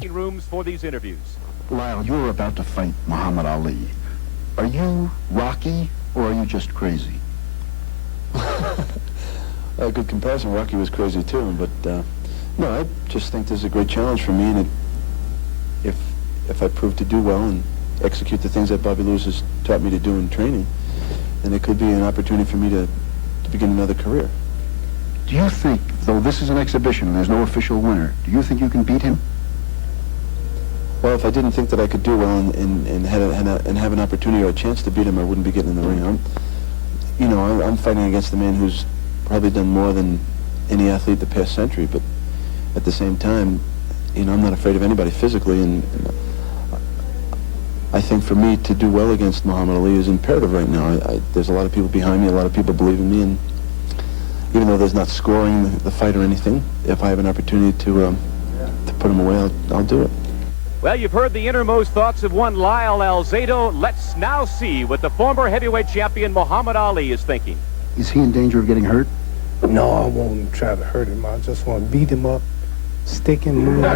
dressing rooms for these interviews. Lyle, you're about to fight Muhammad Ali. Are you Rocky, or are you just crazy? A good comparison. Rocky was crazy too, but no, I just think this is a great challenge for me, and if I prove to do well and execute the things that Bobby Lewis has taught me to do in training, then it could be an opportunity for me to begin another career. Do you think, though this is an exhibition and there's no official winner, do you think you can beat him? Well, if I didn't think that I could do well and have an opportunity or a chance to beat him, I wouldn't be getting in the ring. I'm fighting against a man who's probably done more than any athlete the past century, but at the same time, I'm not afraid of anybody physically, and I think for me to do well against Muhammad Ali is imperative right now. There's a lot of people behind me, a lot of people believe in me, and even though there's not scoring the fight or anything, if I have an opportunity to put him away, I'll do it. Well, you've heard the innermost thoughts of one Lyle Alzado. Let's now see what the former heavyweight champion Muhammad Ali is thinking. Is he in danger of getting hurt? No, I won't try to hurt him. I just want to beat him up, stick him, move him,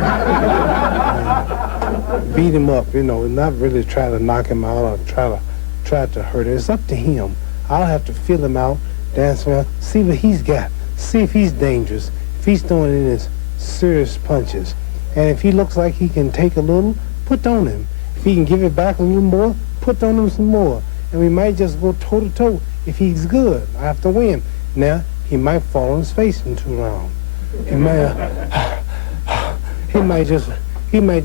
beat him up, and not really try to knock him out or try to hurt him. It's up to him. I'll have to feel him out, dance around, see what he's got, see if he's dangerous, if he's throwing in his serious punches. And if he looks like he can take a little, put on him. If he can give it back a little more, put on him some more. And we might just go toe-to-toe if he's good. I have to win. Now, he might fall on his face in 2 rounds. He might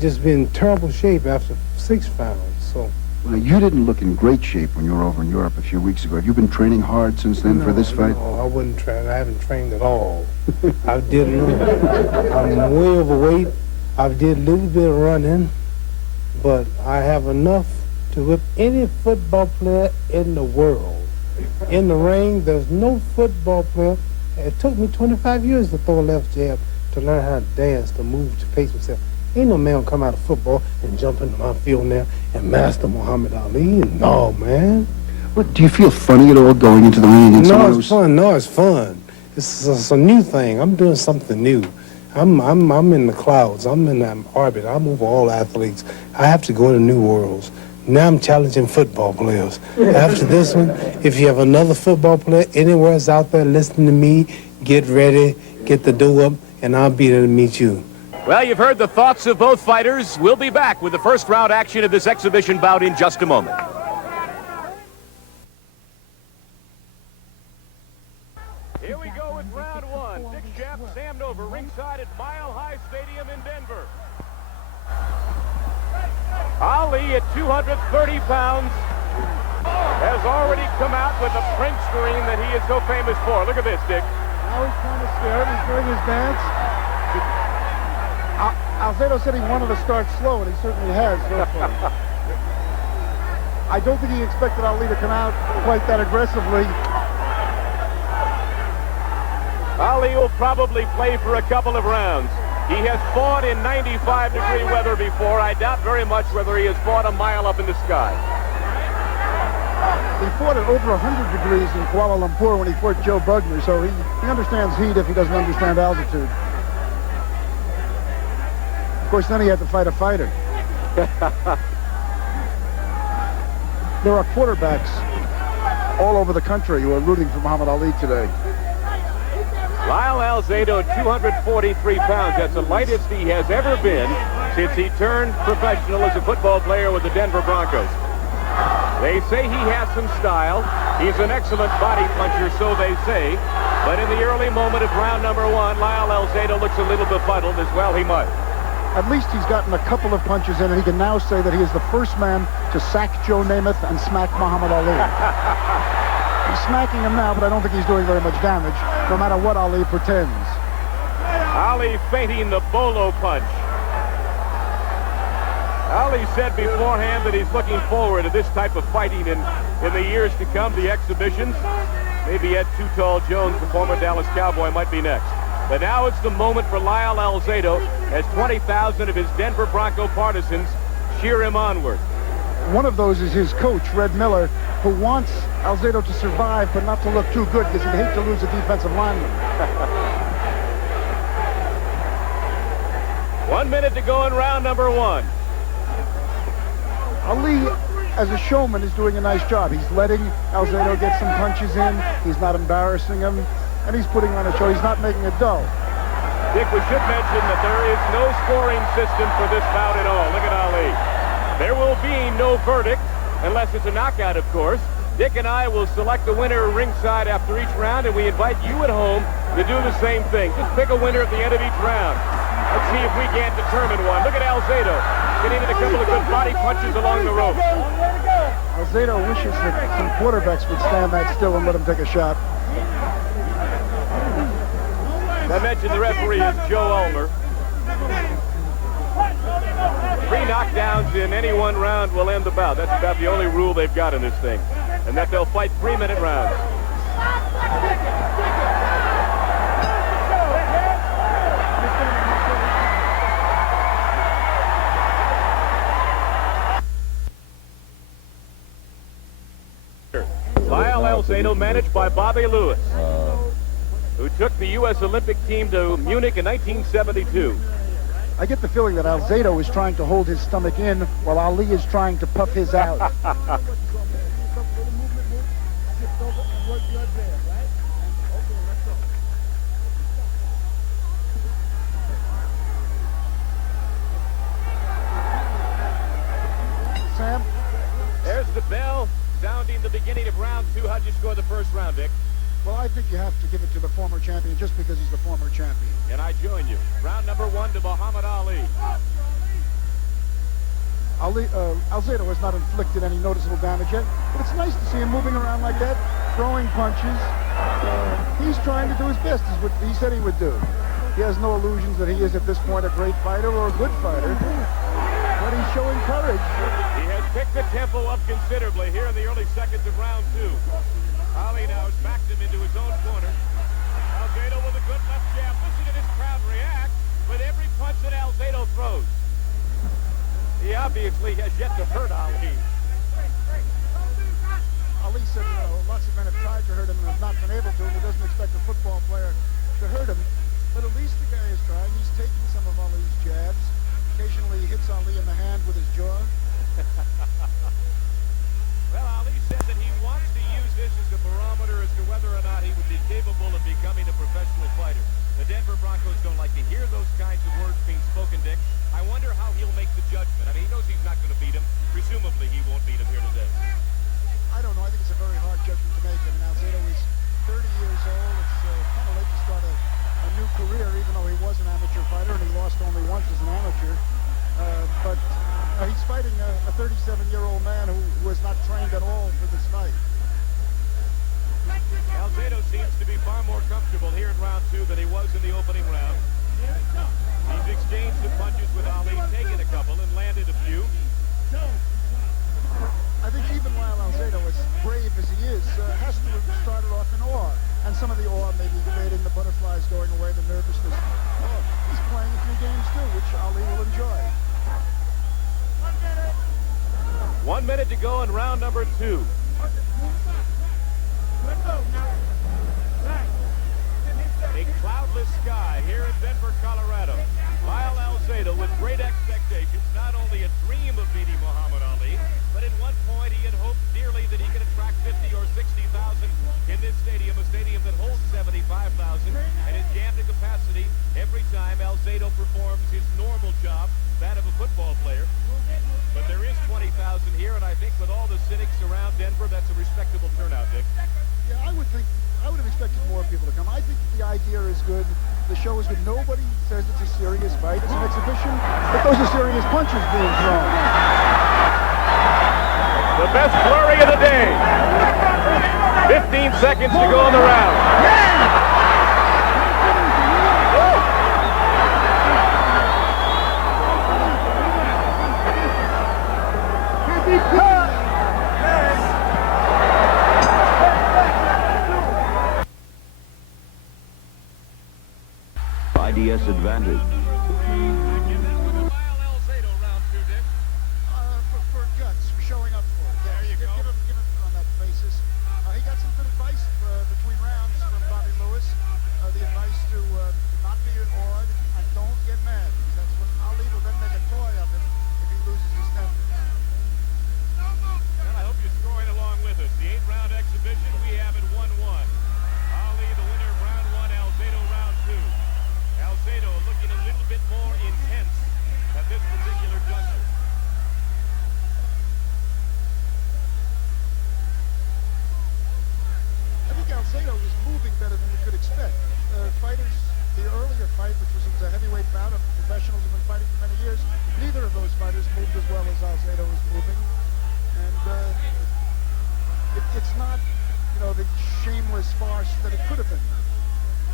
just be in terrible shape after 6 rounds. So. Well, you didn't look in great shape when you were over in Europe a few weeks ago. Have you been training hard since then for this fight? No, I wouldn't train. I haven't trained at all. I'm way overweight. I did a little bit of running, but I have enough to whip any football player in the world. In the ring, there's no football player. It took me 25 years to throw a left jab, to learn how to dance, to move, to pace myself. Ain't no man come out of football and jump into my field now and master Muhammad Ali. No, man. What, do you feel funny at all going into the ring against someone who's... No, it's fun. It's a new thing. I'm doing something new. I'm in the clouds. I'm in that orbit. I move all athletes. I have to go into new worlds. Now I'm challenging football players. After this one, if you have another football player anywhere else out there listening to me, get ready, get the dough up, and I'll be there to meet you. Well, you've heard the thoughts of both fighters. We'll be back with the first round action of this exhibition bout in just a moment. Here we go with round one. Dick Schaap, Sam Nover, ringside at Mile High Stadium in Denver. Ali at 230 pounds has already come out with the French scream that he is so famous for. Look at this, Dick. Now he's kind of scared. He's doing his dance. Alzado said he wanted to start slow, and he certainly has so far. I don't think he expected Ali to come out quite that aggressively. Ali will probably play for a couple of rounds. He has fought in 95-degree weather before. I doubt very much whether he has fought a mile up in the sky. He fought at over 100 degrees in Kuala Lumpur when he fought Joe Bugner, so he understands heat if he doesn't understand altitude. Of course, then he had to fight a fighter. There are quarterbacks all over the country who are rooting for Muhammad Ali today. Lyle Alzado, 243 pounds. That's the lightest he has ever been since he turned professional as a football player with the Denver Broncos. They say he has some style. He's an excellent body puncher, so they say. But in the early moment of round number one, Lyle Alzado looks a little befuddled as well. He might. At least he's gotten a couple of punches in, and he can now say that he is the first man to sack Joe Namath and smack Muhammad Ali. He's smacking him now, but I don't think he's doing very much damage, no matter what Ali pretends. Ali feinting the bolo punch. Ali said beforehand that he's looking forward to this type of fighting in the years to come, the exhibitions. Maybe Ed Too Tall Jones, the former Dallas Cowboy, might be next. But now it's the moment for Lyle Alzado as 20,000 of his Denver Bronco partisans cheer him onward. One of those is his coach, Red Miller, who wants Alzado to survive but not to look too good because he'd hate to lose a defensive lineman. 1 minute to go in round number 1. Ali, as a showman, is doing a nice job. He's letting Alzado get some punches in. He's not embarrassing him, and he's putting on a show. He's not making it dull. Dick, we should mention that there is no scoring system for this bout at all. Look at Ali. There will be no verdict, unless it's a knockout, of course. Dick and I will select the winner ringside after each round, and we invite you at home to do the same thing. Just pick a winner at the end of each round. Let's see if we can't determine one. Look at Alzado getting in a couple of good body punches along the rope. Alzado wishes that some quarterbacks would stand that still and let him take a shot. I mentioned the referee is Joe Ulmer. 3 knockdowns in any one round will end the bout. That's about the only rule they've got in this thing. And that they'll fight 3-minute rounds. Lyle Alzado, managed by Bobby Lewis, who took the U.S. Olympic team to Munich in 1972. I get the feeling that Alzado is trying to hold his stomach in while Ali is trying to puff his out. Sam? There's the bell sounding the beginning of round 2. How'd you score the first round, Dick? Well, I think you have to give it to the former champion just because he's the former champion. And I join you. Round number 1 to Muhammad Ali. Alzado has not inflicted any noticeable damage yet, but it's nice to see him moving around like that, throwing punches. He's trying to do his best, is what he said he would do. He has no illusions that he is at this point a great fighter or a good fighter, but he's showing courage. He has picked the tempo up considerably here in the early seconds of round 2. Ali now has backed him into his own corner. Alzado with a good left jab. Listen to this crowd react with every punch that Alzado throws. He obviously has yet to hurt Ali. Ali said, lots of men have tried to hurt him and have not been able to, and he doesn't expect a football player to hurt him. But at least the guy is trying. He's taking some of Ali's jabs. Occasionally he hits Ali in the hand with his jaw. Well, Ali said that he wants to use this as a barometer as to whether or not he would be capable of becoming a professional fighter. The Denver Broncos don't like to hear those kinds of words being spoken, Dick. I wonder how he'll make the judgment. I mean, he knows he's not going to beat him. Presumably, he won't beat him here today. I don't know. I think it's a very hard judgment to make. I mean, Alzado is 30 years old. It's kind of late to start a new career, even though he was an amateur fighter, and he lost only once as an amateur. But he's fighting a 37-year-old man who is not trained at all for this fight. Alzado seems to be far more comfortable here in round 2 than he was in the opening round. He's exchanged the punches with Ali, taken a couple, and landed a few. I think even Lyle Alzado, as brave as he is, has to have started off in awe. And some of the awe may be fading, the butterflies going away, the nervousness. Oh, he's playing a few games too, which Ali will enjoy. 1 minute to go in round number 2. A cloudless sky here in Denver, Colorado. Lyle Alzado with great expectations, not only a dream of beating Muhammad Ali, but at one point he had hoped dearly that he could attract 50 or 60,000 in this stadium, a stadium that holds 75,000 and is jammed to capacity every time Alzado performs his normal job, that of a football player. But there is 20,000 here, and I think with all the cynics around Denver, that's a respectable turnout, Dick. Yeah, I would have expected more people to come. I think the idea is good. The show is good. Nobody says it's a serious fight. It's an exhibition, but those are serious punches being thrown. The best flurry of the day. 15 seconds to go in the round. IDS advantage. For guts, for showing up for it. There you go. Give him on that basis. He got some good advice between rounds from Bobby Lewis. The advice to not be awed and don't get mad, because that's what Alzado is moving better than you could expect. Fighters, the earlier fight, which was a heavyweight bout of professionals who've been fighting for many years, neither of those fighters moved as well as Alzado is moving. And it's not, the shameless farce that it could have been.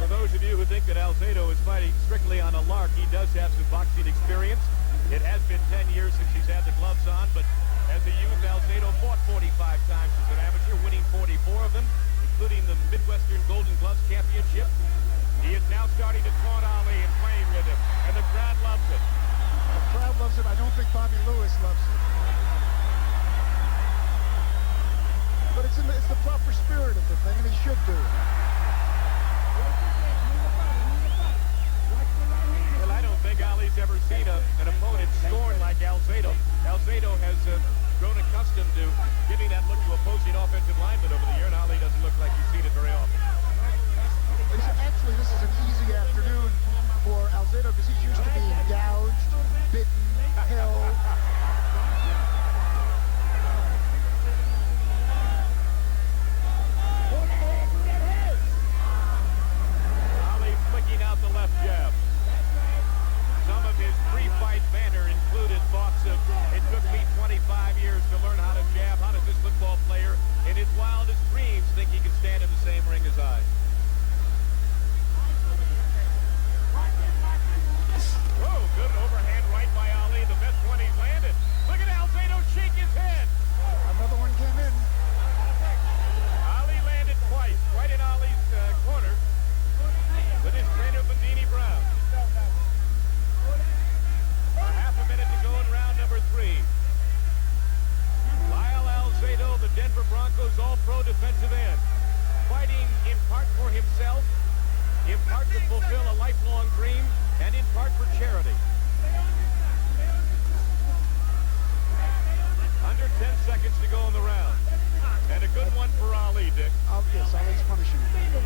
For those of you who think that Alzado is fighting strictly on a lark, he does have some boxing experience. It has been 10 years since he's had the gloves on, but as a youth, Alzado fought 45 times as an amateur, winning 44 of them, including the Midwestern Golden Gloves Championship. He is now starting to taunt Ali and playing with him, and the crowd loves it. The crowd loves it. I don't think Bobby Lewis loves it. But it's the proper spirit of the thing, and he should do it. Well, I don't think Ali's ever seen an opponent scorn like Alzado. Alzado has grown accustomed to giving that look to opposing offensive linemen over the year, and Ali doesn't look like he's seen it very often. Actually, this is an easy afternoon for Alzado because he's used to being gouged, bitten, held. Ali flicking out the left jab. Some of his pre-fight banter included thoughts of, it took me 25 years to learn how to jab. How does this football player in his wildest dreams think he can stand in the same ring as I? Oh, good overhand right by Ali. The best one he's landed. Look at Alzado shake his head. Another one came in. Ali landed twice, right in Ali's corner with his trainer, Bandini Brown. Half a minute to go in round number 3. Lyle Alzado, the Denver Broncos All-Pro defensive end, fighting in part for himself, in part to fulfill a lifelong dream, and in part for charity. Under 10 seconds to go in the round. And a good one for Ali, Dick. Yes, Ali's punishing him.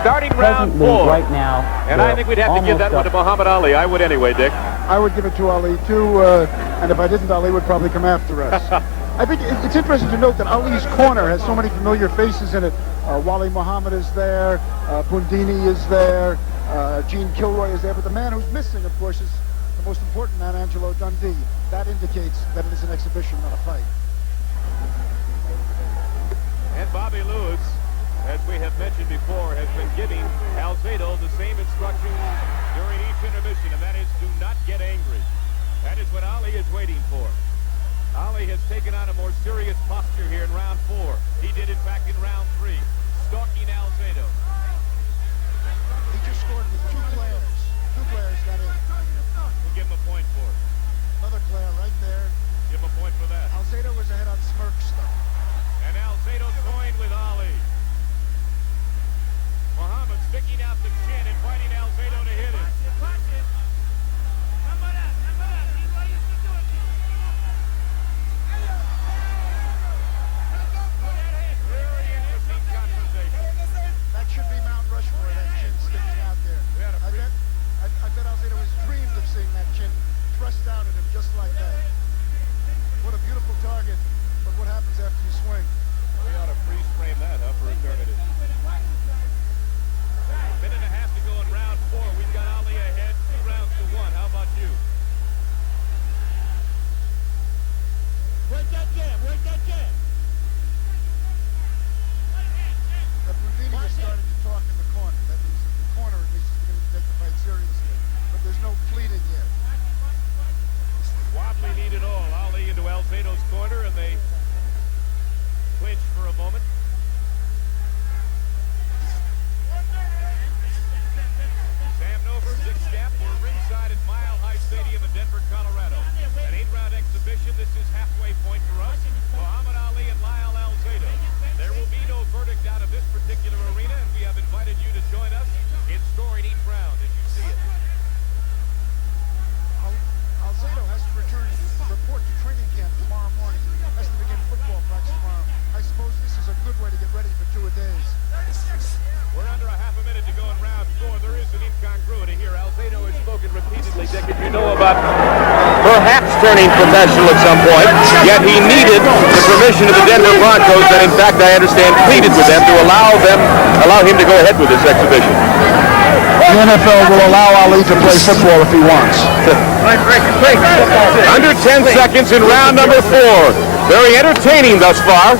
Starting round 4. Right now, And I think we'd have to give that one to Muhammad Ali. I would anyway, Dick. I would give it to Ali, too, and if I didn't, Ali would probably come after us. I think it's interesting to note that Ali's corner has so many familiar faces in it. Wally Muhammad is there, Bundini is there, Gene Kilroy is there, but the man who's missing, of course, is the most important man, Angelo Dundee. That indicates that it is an exhibition, not a fight. And Bobby Lewis, as we have mentioned before, has been giving Alzado the same instructions during each intermission, and that is do not get angry. That is what Ali is waiting for. Ali has taken on a more serious posture here in round 4. He did, in fact, in round 3, stalking Alzado. He just scored with 2 glares. 2 glares got in. We'll give him a point for it. Another glare right there. Give him a point for that. Alzado was ahead on smirk stuff. And Alzado toying with Ali. Muhammad sticking out the chin, inviting Alzado to hit him. Very interesting conversation. to go in round 4. There is an incongruity here. Alzado has spoken repeatedly, Dick, as you know, about perhaps turning professional at some point, yet he needed the permission of the Denver Broncos that, in fact, I understand, pleaded with them to allow him to go ahead with this exhibition. The NFL will allow Ali to play football if he wants. Under 10 seconds in round number 4. Very entertaining thus far.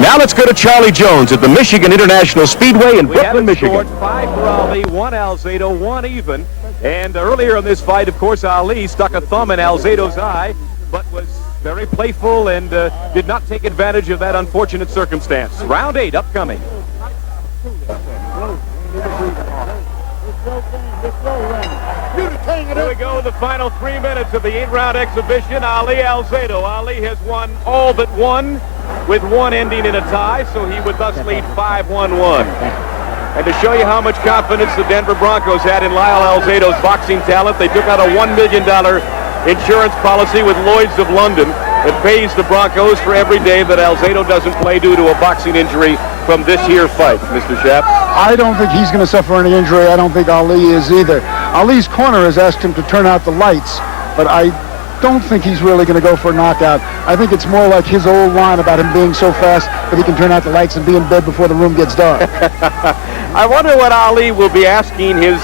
Now let's go to Charlie Jones at the Michigan International Speedway in Brooklyn, Michigan. 5 for Ali, 1 Alzado, 1 even. And earlier in this fight, of course, Ali stuck a thumb in Alzado's eye, but was very playful and did not take advantage of that unfortunate circumstance. Round 8 upcoming. Here we go, the final 3 minutes of the 8-round exhibition. Ali Alzado. Ali has won all but one, with one ending in a tie, so he would thus lead 5-1-1. And to show you how much confidence the Denver Broncos had in Lyle Alzado's boxing talent, they took out a $1 million insurance policy with Lloyd's of London that pays the Broncos for every day that Alzado doesn't play due to a boxing injury from this here fight, Mr. Schaap. I don't think he's going to suffer any injury. I don't think Ali is either. Ali's corner has asked him to turn out the lights, but I don't think he's really going to go for a knockout. I think it's more like his old line about him being so fast that he can turn out the lights and be in bed before the room gets dark. I wonder what Ali will be asking his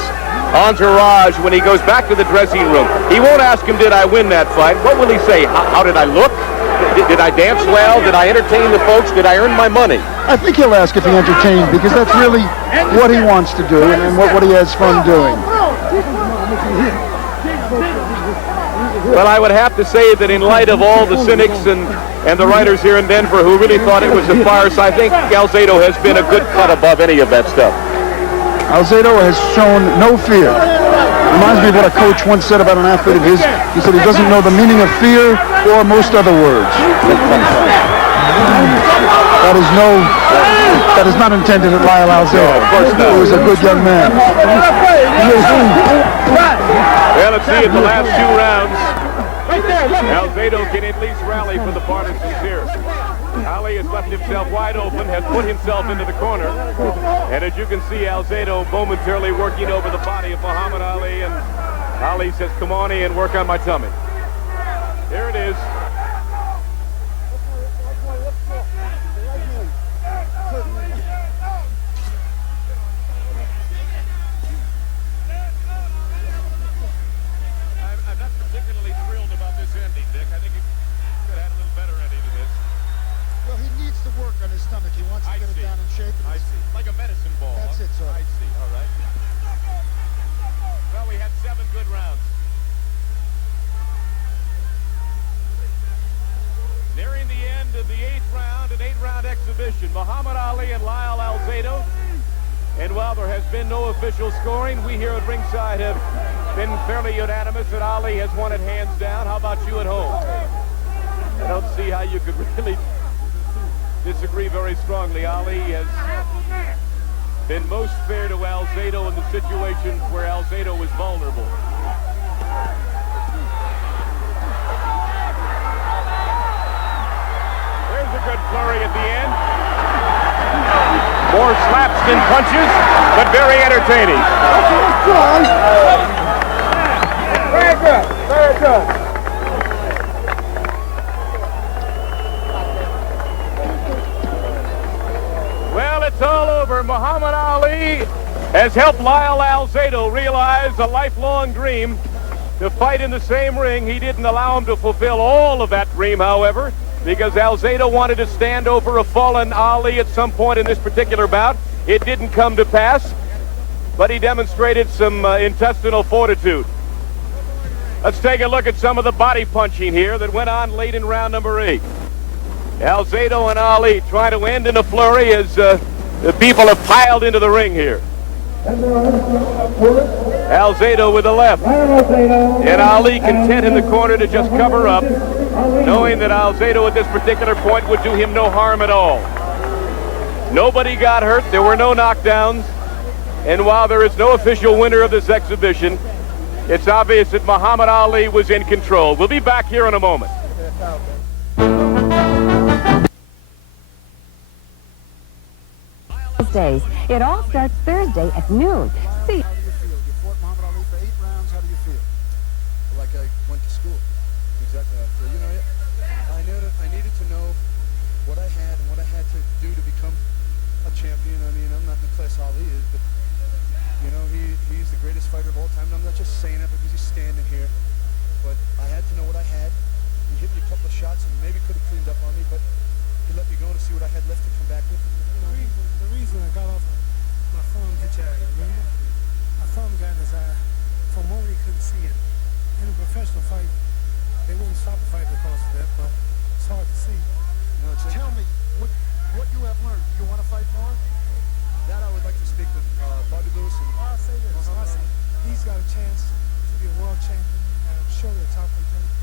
entourage when he goes back to the dressing room. He won't ask him, did I win that fight? What will he say? How did I look? Did I dance well? Did I entertain the folks? Did I earn my money? I think he'll ask if he entertained, because that's really what he wants to do and what he has fun doing. Well, I would have to say that in light of all the cynics and the writers here in Denver who really thought it was a farce, I think Alzado has been a good cut above any of that stuff. Alzado has shown no fear. Reminds me of what a coach once said about an athlete of his. He said he doesn't know the meaning of fear or most other words. That is not intended at Lyle Alzado. No, of course not. He was a good young man. Well, let's see, in the last 2 rounds, Alzado can at least rally for the partisans here. Ali has left himself wide open, has put himself into the corner. And as you can see, Alzado momentarily working over the body of Muhammad Ali. And Ali says, come on in, work on my tummy. Here it is. I'm not particularly thrilled about this ending, Dick. I think it could have had a little better ending than this. Well, he needs to work on his stomach. He wants to get it down in shape. I see. Like a medicine ball. That's it, sir. I see. All right. Well, we had 7 good rounds. Nearing the end of the 8th round, an 8-round exhibition. Muhammad Ali and Lyle Alzado. And while there has been no official scoring, we here at ringside have been fairly unanimous that Ali has won it hands down. How about you at home? I don't see how you could really disagree very strongly. Ali has been most fair to Alzado in the situations where Alzado was vulnerable. There's a good flurry at the end. More slaps than punches, but very entertaining. Very good, very good. Well, it's all over. Muhammad Ali has helped Lyle Alzado realize a lifelong dream to fight in the same ring. He didn't allow him to fulfill all of that dream, however, because Alzado wanted to stand over a fallen Ali at some point in this particular bout. It didn't come to pass, but he demonstrated some intestinal fortitude. Let's take a look at some of the body punching here that went on late in round number 8. Alzado and Ali trying to end in a flurry as the people have piled into the ring here. Alzado with the left. And Ali content in the corner to just cover up, knowing that Alzado at this particular point would do him no harm at all. Nobody got hurt. There were no knockdowns. And while there is no official winner of this exhibition, it's obvious that Muhammad Ali was in control. We'll be back here in a moment. 1 weekdays. It all starts Thursday at noon. See. How do you feel? You fought Muhammad Ali for 8 rounds. How do you feel? Like I went to school. Exactly how I feel. You know, I needed to know what I had and what I had to do to become a champion. I mean, I'm not in the class Ali is, but you know, he's the greatest fighter of all time. And I'm not just saying it because he's standing here, but I had to know what I had. He hit me a couple of shots and maybe could have cleaned up on me, but he let me go to see what I had left to come back with. The reason I got off my thumb hit you, remember? My thumb got in his eye. For a moment he couldn't see it. In a professional fight, they wouldn't stop a fight because of that, but it's hard to see. No, Tell me what you have learned. You want to fight more? that I would like to speak with Bobby Lewis and I'll say this. He's got a chance to be a world champion and I'm surely a top contender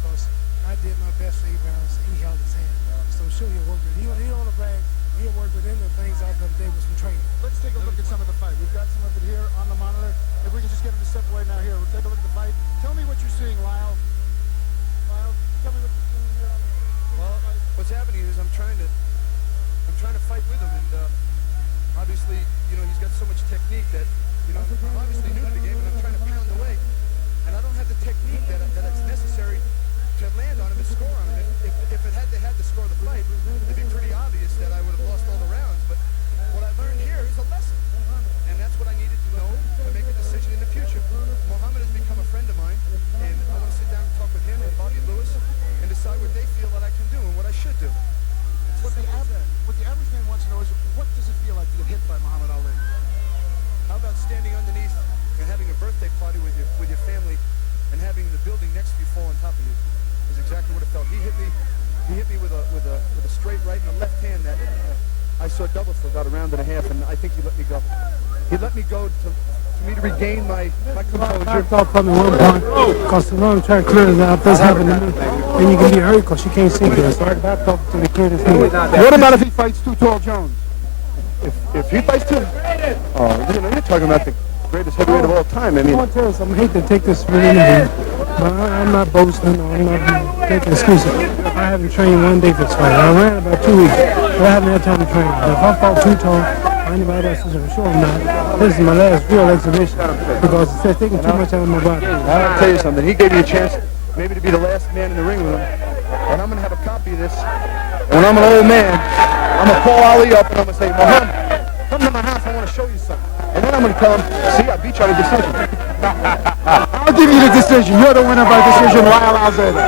because I did my best for 8 rounds. He held his hand. So I'm sure he'll work with it. He don't want to brag. He'll work with any of the things I've done today with some training. Let's take a look at some of the fight. We've got some of it here on the monitor. If we can just get him to step away now here. We'll take a look at the fight. Tell me what you're seeing, Lyle. Lyle, tell me what you're seeing here on the fight. well, what's happening is I'm trying to fight with him, and obviously, you know, he's got so much technique that, you know, I'm obviously new to the game, and I'm trying to pound away, and I don't have the technique that's necessary to land on him and score on him. If it had to score the fight, it'd be pretty obvious that I would have lost all the rounds. But what I learned here is a lesson, and that's what I needed to know to make a decision in the future. Muhammad has become a friend of mine, and I want to sit down and talk with him and Bobby Lewis and decide what they feel that I can do and what I should do. What the average man wants to know is, what does it feel like to get hit by Muhammad Ali? How about standing underneath and having a birthday party with your family and having the building next to you fall on top of you? Is exactly what it felt. He hit me with a straight right and a left hand that I saw double for about a round and a half, and I think he let me go. He let me go for me to regain my composure. Backed off from the one point because the one trying to clear it out. This happened to me. And you can be hurt because you can't see good. So I backed off to the clear this head. What about if he fights Too Tall Jones? If he fights too, you know, you're talking about the greatest heavyweight of all time. I I mean, want to tell you something. I hate to take this for an interview, but I'm not boasting or I'm not taking excuses. I haven't trained one day for this fight. I ran about 2 weeks, but I haven't had time to train. If I fought Too Tall or anybody else, I'm sure I'm not. This is my last real exhibition because it's taking too much out of my body. I'll tell you something. He gave me a chance maybe to be the last man in the ring with him, and I'm going to have a copy of this. And when I'm an old man, I'm going to call Ali up and I'm going to say, Muhammad, come to my house, I want to show you something. And then I'm going to tell him, see, I beat you on a decision. I'll give you the decision. You're the winner by decision, Lyle Alzado.